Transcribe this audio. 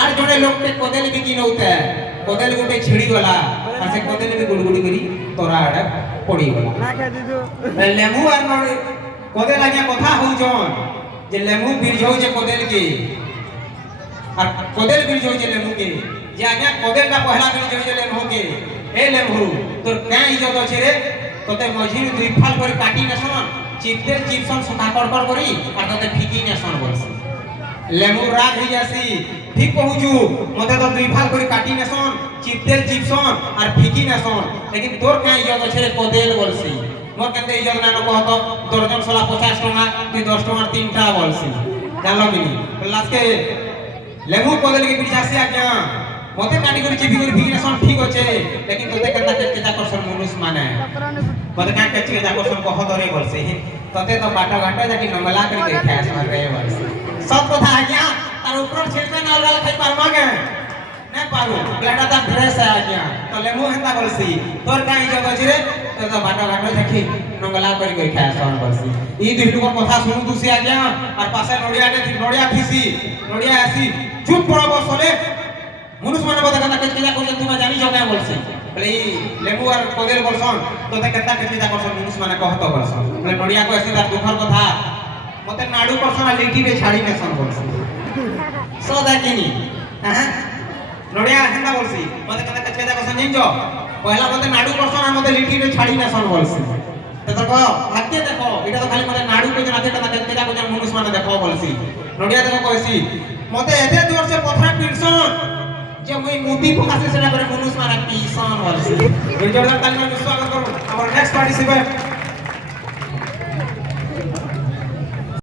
আর জনে লোককে কদেল বিকি নউতে কদেল গুটে ছিড়ি গলা আর সে কদেল বি গুড়গুড়ি করি তোরা আড়া পড়ি গলা না কে দিদু লেমু আর কদেল আজ্ঞা কথা হউছন যে লেমু বীর্য হউছে কদেল কি আর কদেল বীর্য হউছে লেমু কে যে আজ্ঞা কদেলটা পহলা বীর্য হউছে লেমু কে এ লেমু তোর কাই ইজ্জত আছে রে তোতে মঝির দুই ফাল করে কাটি নেছন চিপতে চিপসন সুখা কড়কড় করি আর তোতে ফিকি নেছন বলছি লেমু রাগ হই যাসি ঠিক কহুছু মতে তো দুই ফাল করে কাটি নেছন চিপতে চিপসন আর ফিকি নেছন লেকিন তোর কাই ইজ্জত আছে রে কদেল বলছি মোর কেনতে ইজ্জত না কহত দর্জন সলা 50 টাকা তুই 10 টাকার তিনটা বলছি জানলো কিনি লাস্টে লেমু কদেল কে পিছাসি আজ্ঞা মতে কাটি করে চিপি করে ফিকি নেছন ঠিক আছে লেকিন তোতে কেনতা কেচা করছন মনুষ মানে মতে কাট কেচা করছন কহত রে বলছি তোতে তো বাটা ঘাটা যাকি নমলা করে দেখে আসবার রে বলছি সব কথা আজ্ঞা তার উপর ছেড়বে না ওরা খাই পারবা কে না পারো ব্লাডা তা ড্রেস আজ্ঞা তো লেমু হেতা বলছি তোর কাই ইজ্জত আছে রে তো তো বাটা ঘাটা যাকি নমলা করে দেখে আসবার বলছি এই দুইটুকর কথা শুনু তুই আজ্ঞা আর পাশে নড়িয়া ফিসি নড়িয়া আসি চুপ পড়ব সলে মনুষ মানে কথা কথা কেচা করছেন তুমি জানি জগা বলছি বলে এই লেবু আর কদেল বলছন তোতে কেতা কেচা করছন মনুষ মানে কহত বলছন বলে নড়িয়া কো আসি তার দুঃখর কথা মতে নাড়ু করছন আর লিটিতে ছাড়ি নেছন বলছি সো দেখিনি হ্যাঁ নড়িয়া হেন্দা বলছি মতে কেতা কেচা করছন জিনজো পয়লা মতে নাড়ু করছন আর মতে লিটিতে ছাড়ি নেছন বলছি তো তো ভাগ্যে দেখো এটা তো খালি মতে নাড়ু কইছে না কেতা কেচা করছন মনুষ মানে দেখো বলছি নড়িয়া দেখো কইছি মতে এতে দূরছে পথরা পিরছন যে মই মুদি প্রকাশে সেটা করে মনুষ মানে পিছন বলছি এই জন্য তালিকা স্বাগত করব আমার নেক্সট পার্টিসিপেন্ট